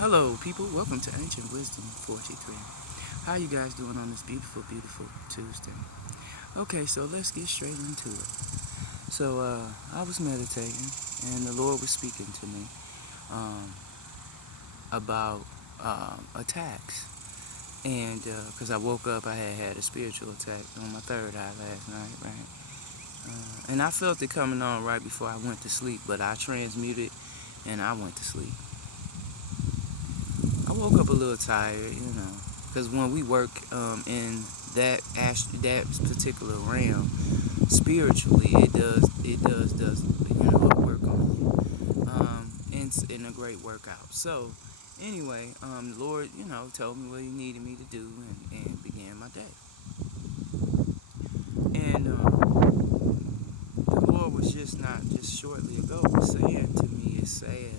Hello, people. Welcome to Ancient Wisdom 43. How you guys doing on this beautiful, beautiful Tuesday? Okay, so let's get straight into it. I was meditating, and the Lord was speaking to me um, about attacks. And because I woke up, I had a spiritual attack on my third eye last night, right? And I felt it coming on right before I went to sleep, but I transmuted and I went to sleep. I woke up a little tired, because when we work in that particular realm, spiritually, it does a work on you, and a great workout. So anyway, the Lord, told me what He needed me to do, and began my day. And the Lord was just not just shortly ago was saying to me, it's sad.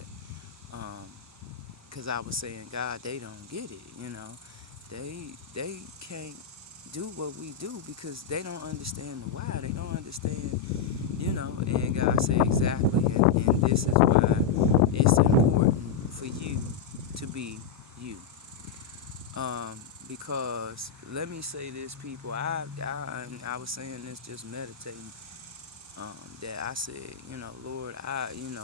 Because I was saying, God, they don't get it. They can't do what we do because they don't understand the why. They don't understand. And God said exactly, and this is why it's important for you to be you. Because let me say this, people. I was saying this just meditating. That I said, Lord,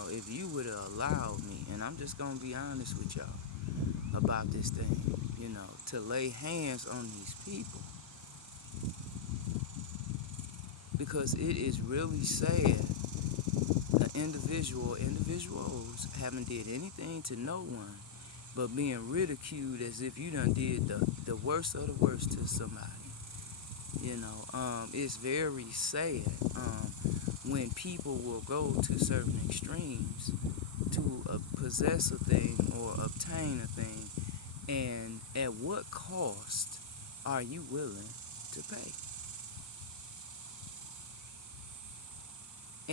if you would have allowed me, and I'm just gonna be honest with y'all about this thing, to lay hands on these people, because it is really sad. Individuals haven't did anything to no one, but being ridiculed as if you done did the worst of the worst to somebody. It's very sad when people will go to certain extremes to possess a thing or obtain a thing, and at what cost are you willing to pay?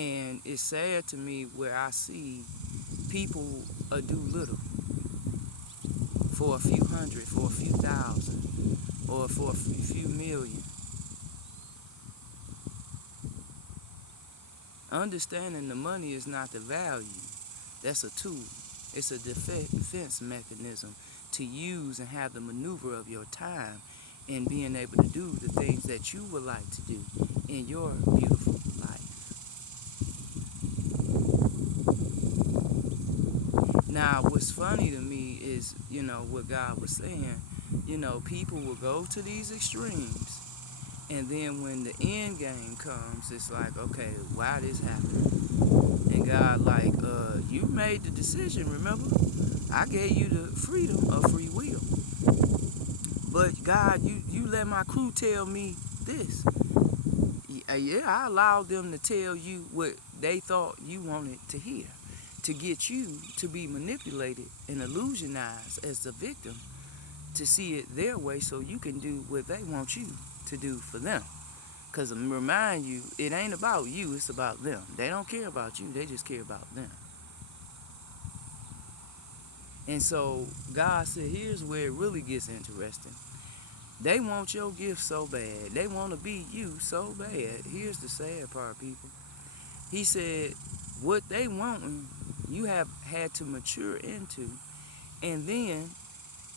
And it's sad to me where I see people do little for a few hundred, for a few thousand, or for a few million. Understanding the money is not the value. That's a tool. It's a defense mechanism to use and have the maneuver of your time in being able to do the things that you would like to do in your beautiful life. Now, what's funny to me is, what God was saying, people will go to these extremes, and then when the end game comes, it's like, okay, why this happening? And God, like, you made the decision, remember? I gave you the freedom of free will. But God, you let my crew tell me this. Yeah, I allowed them to tell you what they thought you wanted to hear, to get you to be manipulated and illusionized as the victim, to see it their way so you can do what they want you to do for them. Because I remind you, it ain't about you, it's about them. They don't care about you, they just care about them. And so God said, here's where it really gets interesting. They want your gift so bad. They want to be you so bad. Here's the sad part, people. He said, what they want, you have had to mature into. And then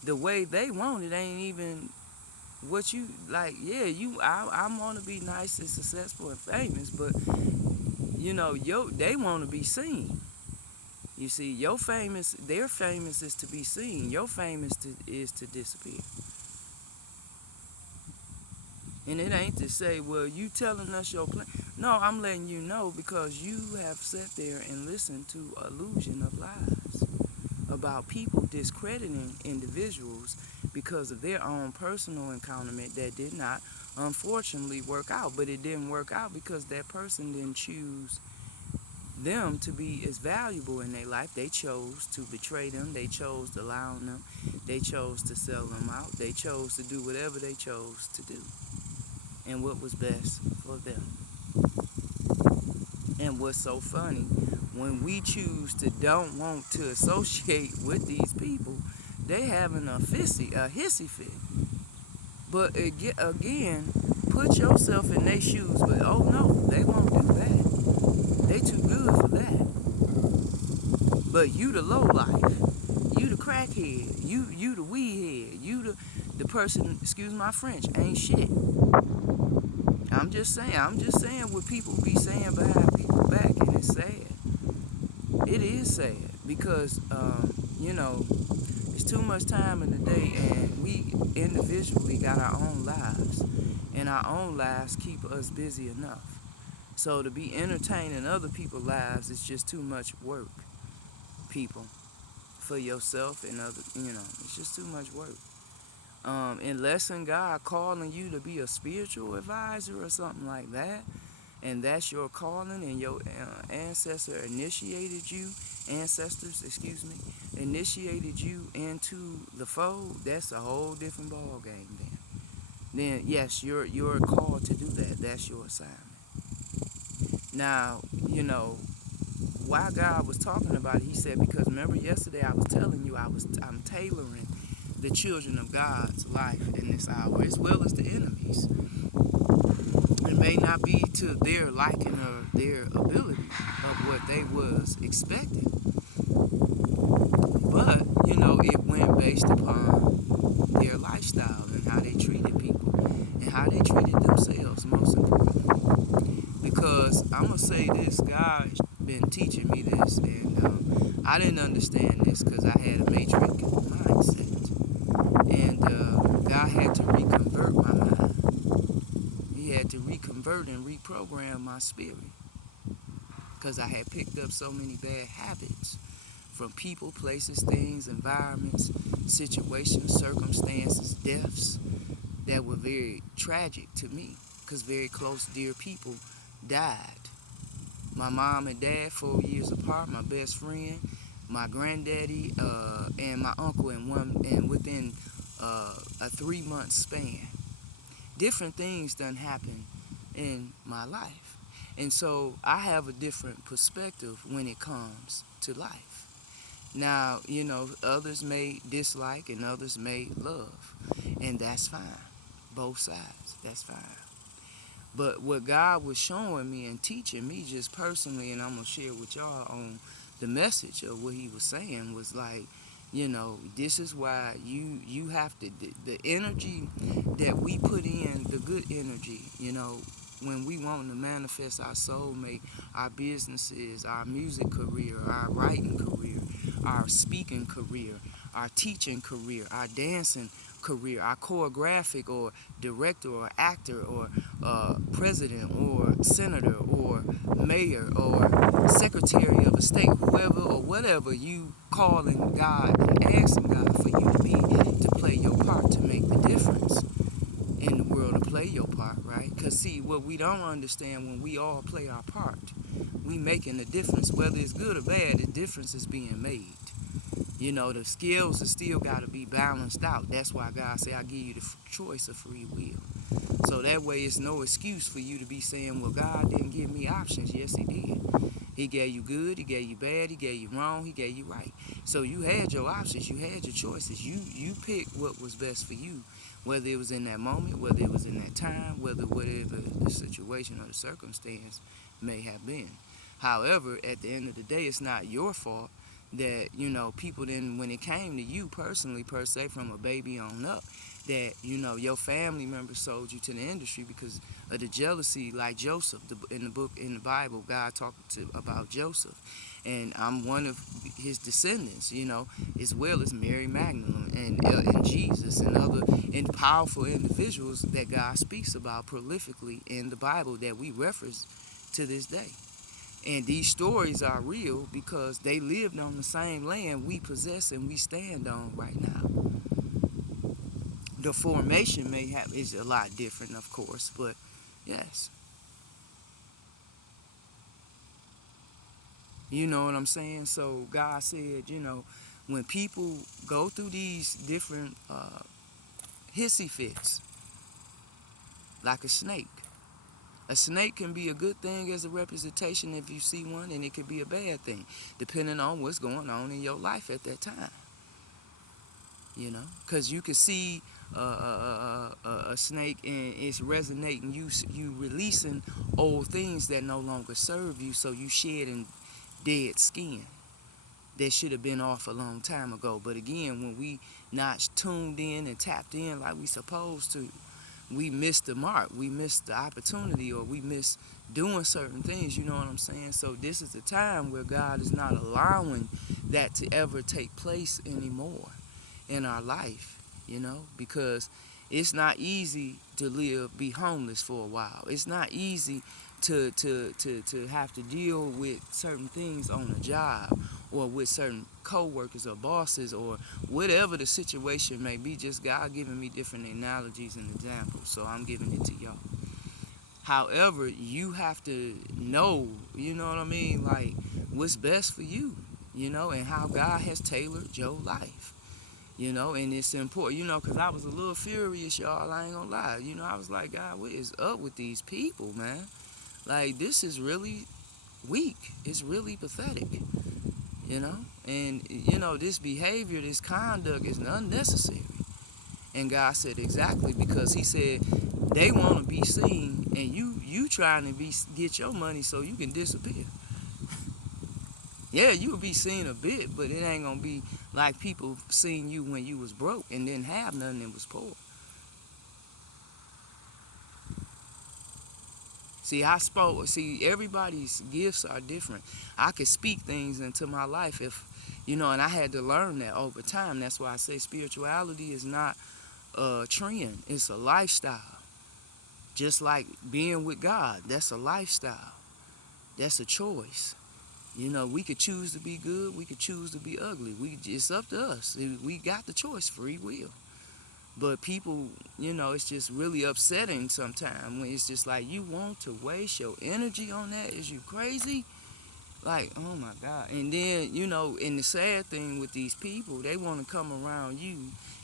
the way they want it ain't even what you like. Yeah, I want to be nice and successful and famous, but they want to be seen. You see, their famous is to be seen. Your famous is to disappear. And it ain't to say, well, you telling us your plan. No, I'm letting you know because you have sat there and listened to illusion of lies about people discrediting individuals because of their own personal encounterment that did not, unfortunately, work out. But it didn't work out because that person didn't choose them to be as valuable in their life. They chose to betray them. They chose to lie on them. They chose to sell them out. They chose to do whatever they chose to do and what was best for them. And what's so funny, when we choose to don't want to associate with these people, they having a hissy fit. But again, put yourself in their shoes. But oh no, they won't do that. They too good for that. But you the low life, you the crackhead, You the weed head. You the person, excuse my French, ain't shit. I'm just saying what people be saying behind people's back, and it's sad. It is sad because you know, it's too much time in the day, and we individually got our own lives, and our own lives keep us busy enough. So to be entertaining other people's lives is just too much work, people, for yourself and other. You know, it's just too much work. Unless in God calling you to be a spiritual advisor or something like that, and that's your calling, and your ancestors, excuse me, initiated you into the fold, that's a whole different ball game. Then yes, you're called to do that. That's your assignment. Now, you know why God was talking about it. He said, because remember yesterday I was telling you I'm tailoring the children of God's life in this hour, as well as the enemies. It may not be to their liking or their ability of what they was expecting, but you know, it went based upon their lifestyle and how they treated people and how they treated themselves, most importantly. Because I'm gonna say this, God's been teaching me this, and I didn't understand this because I had a matrix mindset, and God had to reconvert my mind. He had to reconvert and reprogram my spirit because I had picked up so many bad habits from people, places, things, environments, situations, circumstances, deaths that were very tragic to me because very close, dear people died. My mom and dad, 4 years apart, my best friend, my granddaddy, and my uncle and within a 3 month span. Different things done happen in my life. And so I have a different perspective when it comes to life. Now, you know, others may dislike and others may love, and that's fine. Both sides, that's fine. But what God was showing me and teaching me just personally, and I'm going to share with y'all on the message of what he was saying, was like, you know, this is why you have to, the energy that we put in, the good energy, you know, when we want to manifest our soulmate, our businesses, our music career, our writing career, our speaking career, our teaching career, our dancing career, our choreographic or director or actor or president or senator or mayor or secretary of a state, whoever or whatever you calling God and asking God for you to be, to play your part, to make the difference in the world, to play your part, right? Because see, what we don't understand, when we all play our part, we making a difference. Whether it's good or bad, the difference is being made. You know, the skills have still got to be balanced out. That's why God say, I give you the choice of free will. So that way it's no excuse for you to be saying, well, God didn't give me options. Yes, he did. He gave you good, he gave you bad, he gave you wrong, he gave you right. So you had your options, you had your choices. You picked what was best for you, whether it was in that moment, whether it was in that time, whatever the situation or the circumstance may have been. However, at the end of the day, it's not your fault that, you know, people didn't, when it came to you personally, per se, from a baby on up, that, you know, your family members sold you to the industry because of the jealousy, like Joseph. In the book, in the Bible, God talked about Joseph. And I'm one of his descendants, you know, as well as Mary Magdalene and Jesus and other powerful individuals that God speaks about prolifically in the Bible that we reference to this day. And these stories are real because they lived on the same land we possess and we stand on right now. The formation is a lot different, of course, but yes. You know what I'm saying? So God said, you know, when people go through these different hissy fits, like a snake can be a good thing as a representation if you see one, and it could be a bad thing, depending on what's going on in your life at that time. You know, because you can see a snake and it's resonating. You releasing old things that no longer serve you, so you shedding dead skin. that should have been off a long time ago. But again, when we not tuned in and tapped in like we supposed to, we miss the mark, we miss the opportunity, or we miss doing certain things. You know what I'm saying? So this is the time where God is not allowing that to ever take place anymore in our life, because it's not easy to be homeless for a while. It's not easy to have to deal with certain things on a job, or with certain co-workers or bosses, or whatever the situation may be. Just God giving me different analogies and examples, so I'm giving it to y'all. However, you have to know, you know what I mean, like what's best for you, and how God has tailored your life. And it's important, because I was a little furious, y'all. I ain't gonna lie. I was like, God, what is up with these people, man? Like, this is really weak. It's really pathetic, And, this behavior, this conduct is unnecessary. And God said exactly, because he said they want to be seen, and you trying to get your money so you can disappear. Yeah, you'll be seen a bit, but it ain't gonna be like people seen you when you was broke and didn't have nothing and was poor. See, everybody's gifts are different. I could speak things into my life and I had to learn that over time. That's why I say spirituality is not a trend, it's a lifestyle. Just like being with God, that's a lifestyle. That's a choice. We could choose to be good, we could choose to be ugly. It's up to us. We got the choice, free will. But people, it's just really upsetting sometimes when it's just like, you want to waste your energy on that? Is you crazy? Like, oh my God. And then, and the sad thing with these people, they want to come around you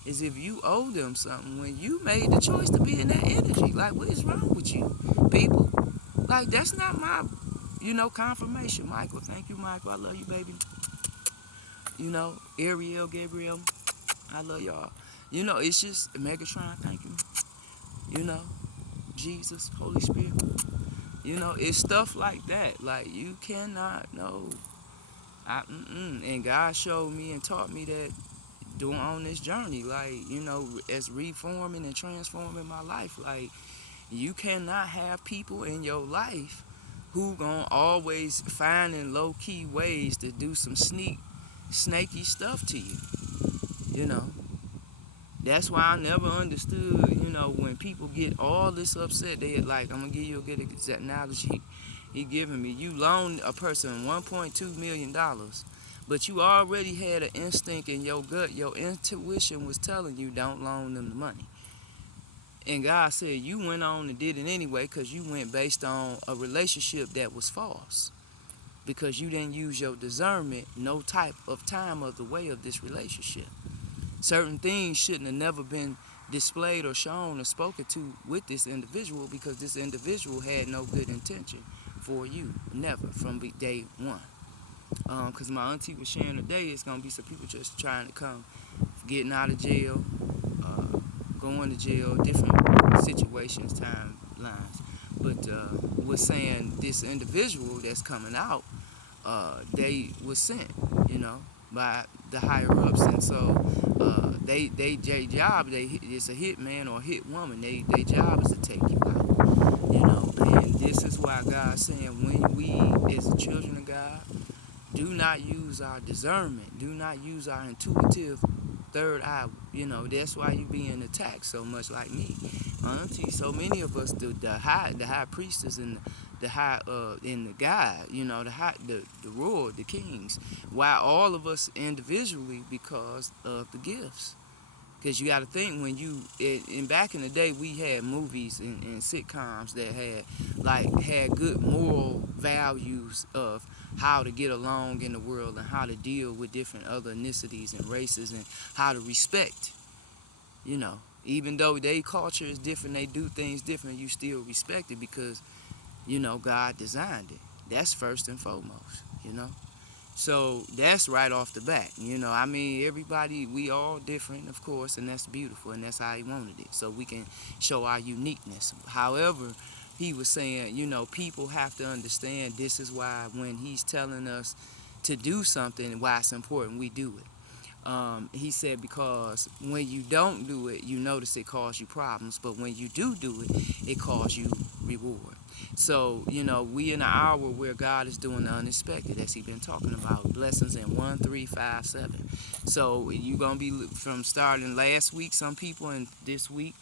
as if you owe them something when you made the choice to be in that energy. Like, what is wrong with you, people? Like, that's not my, confirmation. Michael, thank you, Michael. I love you, baby. Ariel, Gabriel, I love y'all. It's just Megatron, thank you. Jesus, Holy Spirit. It's stuff like that. Like, you cannot know. And God showed me and taught me that doing on this journey, like, as reforming and transforming my life. Like, you cannot have people in your life who gonna always finding low-key ways to do some snaky stuff to you. That's why I never understood, when people get all this upset. They like, I'm gonna give you a good analogy he giving me. You loan a person $1.2 million, but you already had an instinct in your gut. Your intuition was telling you don't loan them the money. And God said you went on and did it anyway because you went based on a relationship that was false. Because you didn't use your discernment no type of time of the way of this relationship. Certain things shouldn't have never been displayed or shown or spoken to with this individual, because this individual had no good intention for you. Never, from day one. Because my auntie was sharing today, it's going to be some people just trying to come, getting out of jail, going to jail, different situations, timelines. But was saying this individual that's coming out, they was sent, by the higher ups, and so they job, it's a hit man or a hit woman. They job is to take you out, And this is why God's saying, when we as the children of God do not use our discernment, do not use our intuitive third eye, that's why you being attacked so much, like me, my auntie. So many of us, the high priestess and the high in the God, the royal, the kings. Why all of us individually? Because of the gifts. Because you got to think, when and back in the day, we had movies and sitcoms that had good moral values of how to get along in the world and how to deal with different other ethnicities and races and how to respect, even though their culture is different, they do things different, you still respect it because, God designed it. That's first and foremost, So that's right off the bat. Everybody, we all different, of course, and that's beautiful, and that's how he wanted it, so we can show our uniqueness. However, he was saying, people have to understand, this is why when he's telling us to do something, why it's important we do it. He said because when you don't do it, you notice it causes you problems, but when you do it, it causes you reward. So, we in an hour where God is doing the unexpected, as He been talking about, blessings in 1, 3, 5, 7. So you're going to be from starting last week, some people, and this week,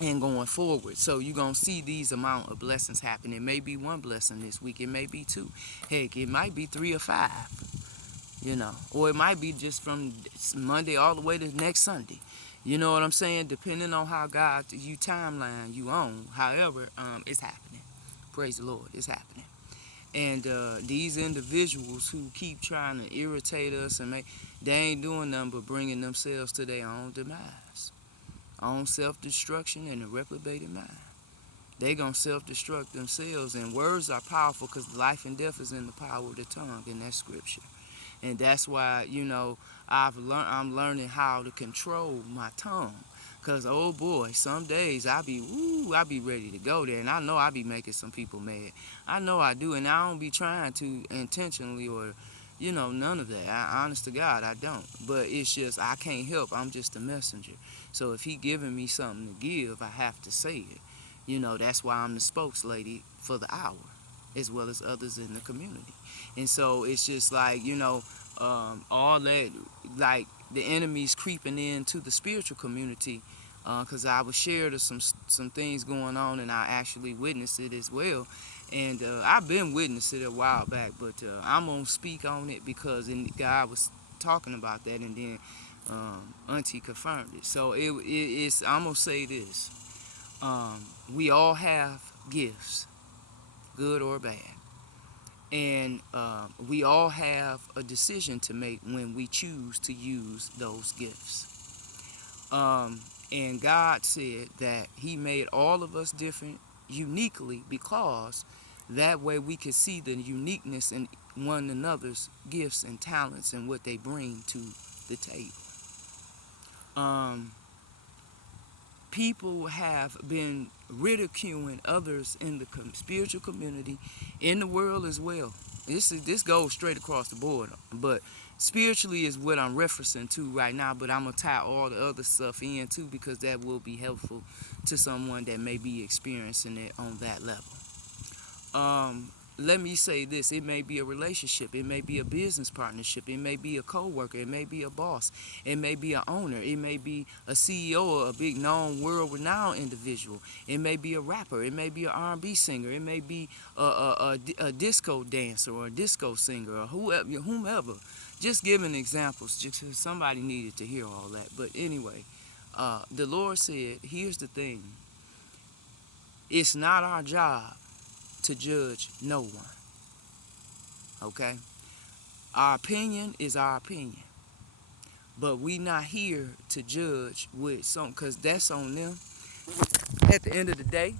and going forward. So you're going to see these amount of blessings happen. It may be one blessing this week. It may be two. Heck, it might be 3 or 5. Or it might be just from Monday all the way to next Sunday. You know what I'm saying? Depending on how God, you timeline you on. However, it's happening. Praise the Lord, it's happening. And these individuals who keep trying to irritate us they ain't doing nothing but bringing themselves to their own demise, own self-destruction and a reprobated mind. They gonna self-destruct themselves. And words are powerful because life and death is in the power of the tongue, and that's scripture. And that's why, I'm learning how to control my tongue. Because, oh boy, some days I be ready to go there. And I know I be making some people mad. I know I do. And I don't be trying to intentionally or, none of that. Honest to God, I don't. But it's just, I can't help. I'm just a messenger. So if He giving me something to give, I have to say it. That's why I'm the spokeslady for the hour, as well as others in the community. And so it's just like, all that, like the enemy's creeping into the spiritual community, because I was shared of some things going on, and I actually witnessed it as well. And I've been witnessing it a while back, but I'm going to speak on it because God was talking about that, and then Auntie confirmed it. So it's I'm going to say this. We all have gifts, good or bad. And we all have a decision to make when we choose to use those gifts. And God said that He made all of us different uniquely because that way we could see the uniqueness in one another's gifts and talents and what they bring to the table. People have been ridiculing others in the spiritual community, in the world as well. This goes straight across the board, but spiritually is what I'm referencing to right now, but I'm going to tie all the other stuff in too because that will be helpful to someone that may be experiencing it on that level. Let me say this. It may be a relationship. It may be a business partnership. It may be a co-worker. It may be a boss. It may be an owner. It may be a CEO or a big known world-renowned individual. It may be a rapper. It may be an R&B singer. It may be a disco dancer or a disco singer or whomever. Just giving examples. Just somebody needed to hear all that. But anyway, the Lord said, here's the thing. It's not our job to judge no one. Okay? Our opinion is our opinion. But we not here to judge with some, because that's on them. At the end of the day,